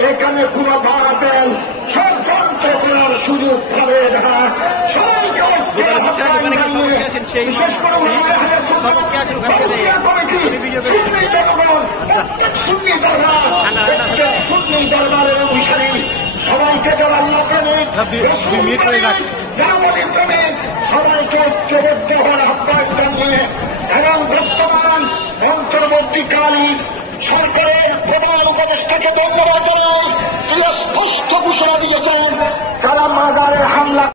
এখানে কোনো বাড়াবেন ষড়যন্ত্র করার সুযোগ পাবে না। বিশেষ করে সুন্নি দরবারের অনুসারী সবাইকে যারা প্রেমিক সবাইকে ঐক্যবদ্ধ হওয়ার আহ্বান জানিয়ে এবং বর্তমান অন্তর্বর্তীকালীন সরকারের প্রধান উপদেষ্টাকে ধন্যবাদ জানাই।